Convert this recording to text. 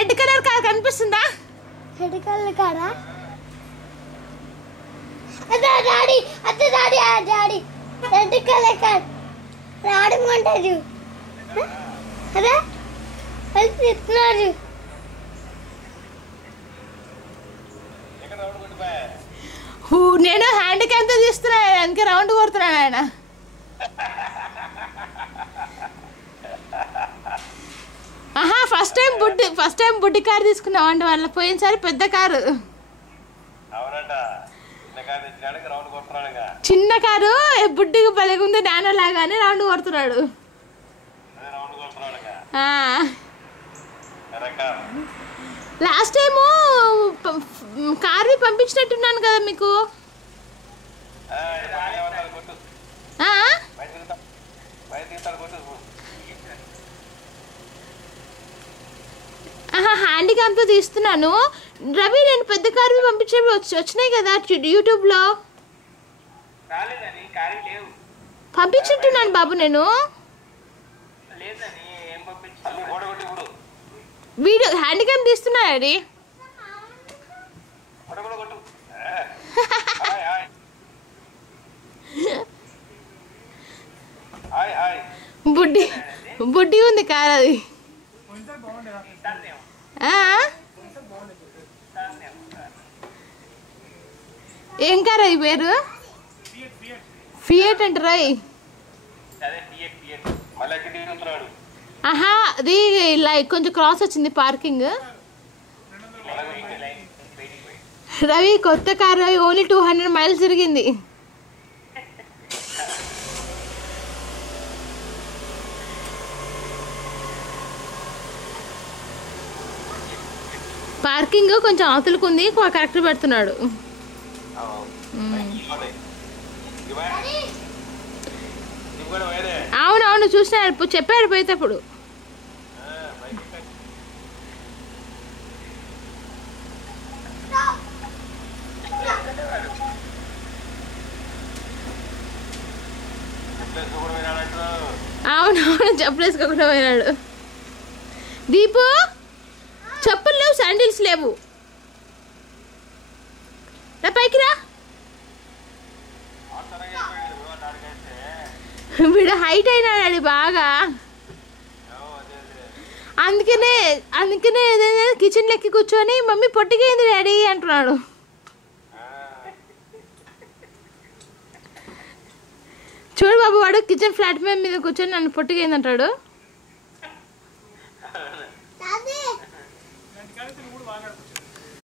Red colour car కనిపిస్తుందా? Red colour కారా? అదే డాడీ, అదే daddy, daddy red colour car రాడమంటారు. అదే వాళ్ళు తిప్పుతున్నారు. నేను హ్యాండ్ క్యామ్తో తీస్తున్నా, అందుకే రౌండ్ కొడుతున్నాను ఆయన. ఆహా ఫస్ట్ టైం బుడ్డి కారు తీసుకున్నామండి వాళ్ళ. పోయినసారి పెద్ద కారు, చిన్న కారు బుడ్డికి పలిగుంది నానో లాగానే రౌండ్ కొడుతున్నాడు. లాస్ట్ టైము కారు పంపించినట్టున్నాను కదా మీకు. హ్యాండిక్యామ్తో తీస్తున్నాను రవి. నేను పెద్ద కారు పంపించేవి వచ్చినాయి కదా యూట్యూబ్లో. పంపించినట్టున్నాను బాబు నేను. వీడియో హ్యాండిక్యామ్ తీస్తున్నా అది. బుడ్డి ఉంది కారు అది. ఏం కారు అది పేరు? ఫియట్ అంటారా? ఆహా అది కొంచెం క్రాస్ వచ్చింది పార్కింగ్. రవి కొత్త కారు ఓన్లీ 200 మైల్స్ తిరిగింది. పార్కింగ్ కొంచెం అవతలకు ఉంది, కరెక్ట్ పెడుతున్నాడు. అవునవును చూసినా, చెప్పాడు పోయేటప్పుడు. అవునవును చెప్పులేసుకోకుండా పోయినాడు. దీపు చెప్పులు లేవు, శాండిల్స్ లేవు. రా పైకి రా. వీడు హైట్ అయినాడు బాగా, అందుకనే కిచెన్ లెక్కి కూర్చొని మమ్మీ పొట్టిగైంది డాడీ అంటున్నాడు. చూడు బాబు, వాడు కిచెన్ ఫ్లాట్ మీద కూర్చొని నన్ను పొట్టిగైంది అంటాడు.